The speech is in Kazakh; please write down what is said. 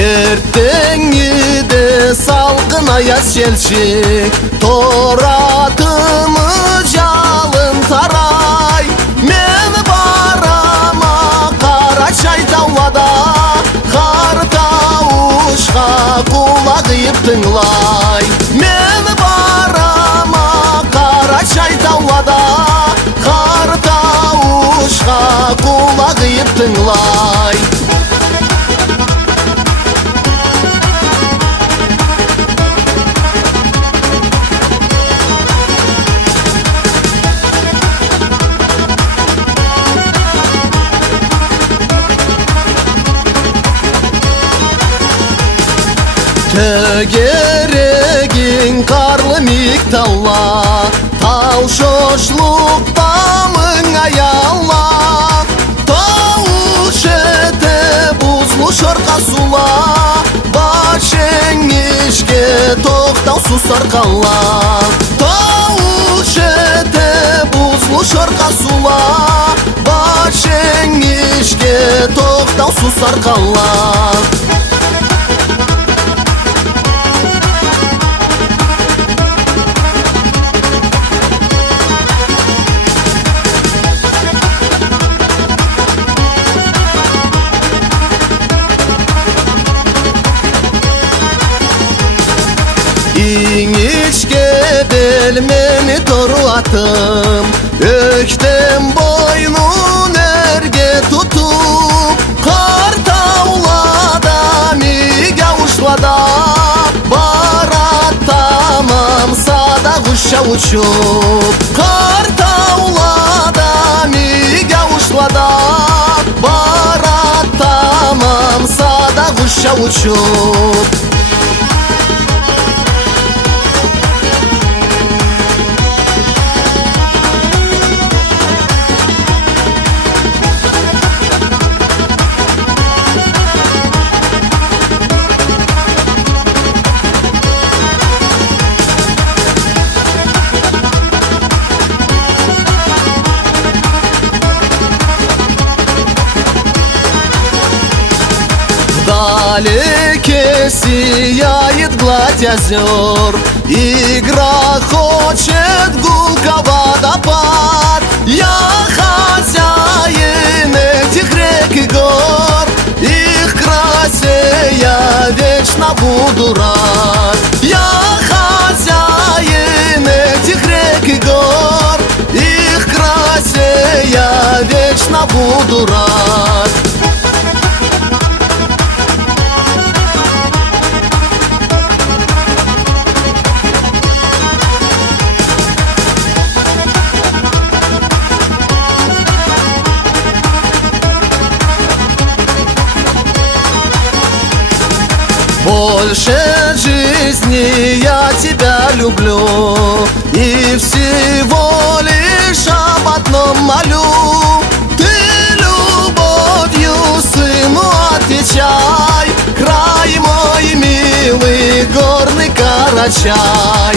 Ertеңide салқын аяз желші, торатымы жалын тарай. Мен барама Қарачай таулада, қар тауышқа құлақ үйіп тыңлай. Мен барама Қарачай таулада, қар тауышқа құлақ үйіп тыңлай. Төгерегин қарлы микталла, тау шошлықта мың аялла. Тауыш еті бұзлы шырқа сула, башеңішке тоқтау сусар қалла. Тауыш еті бұзлы шырқа сула, башеңішке тоқтау сусар қалла. İngişke belmeni toru atım, öktem boynun erge tutup, kar tavlada miga uşlada, barat tamam sada kuşa uçup. Kar tavlada miga uşlada, barat tamam sada kuşa uçup. Вдалеке сияет гладь озер, игра хочет гулка водопад. Я хозяин этих рек и гор, их красе я вечно буду рад. Я хозяин этих рек и гор, их красе я вечно буду рад. Больше жизни я тебя люблю и всего лишь об одном молю. Ты любовью сыну отвечай, край мой милый горный Карачай.